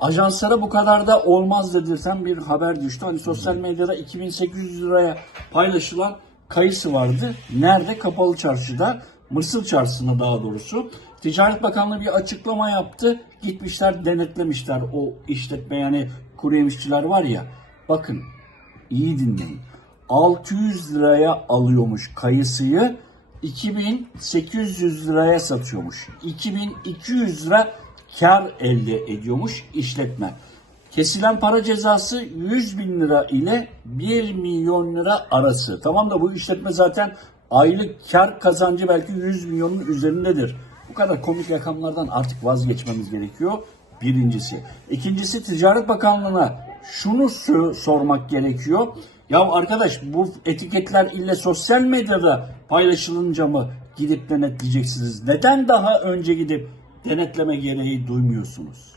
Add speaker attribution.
Speaker 1: Ajanslara bu kadar da olmaz dedirten bir haber düştü. Hani sosyal medyada 2800 liraya paylaşılan kayısı vardı. Nerede? Kapalı çarşıda. Mısır çarşısında daha doğrusu. Ticaret Bakanlığı bir açıklama yaptı. Gitmişler denetlemişler o işletme yani kuru yemişçiler var ya. Bakın iyi dinleyin. 600 liraya alıyormuş kayısıyı 2800 liraya satıyormuş. 2200 lira kar elde ediyormuş işletme. Kesilen para cezası 100 bin lira ile 1 milyon lira arası. Tamam da bu işletme zaten aylık kar kazancı belki 100 milyonun üzerindedir. Bu kadar komik rakamlardan artık vazgeçmemiz gerekiyor. Birincisi. İkincisi Ticaret Bakanlığı'na şunu sormak gerekiyor. Ya arkadaş bu etiketler ille sosyal medyada paylaşılınca mı gidip denetleyeceksiniz? Neden daha önce gidip denetleme gereği duymuyorsunuz.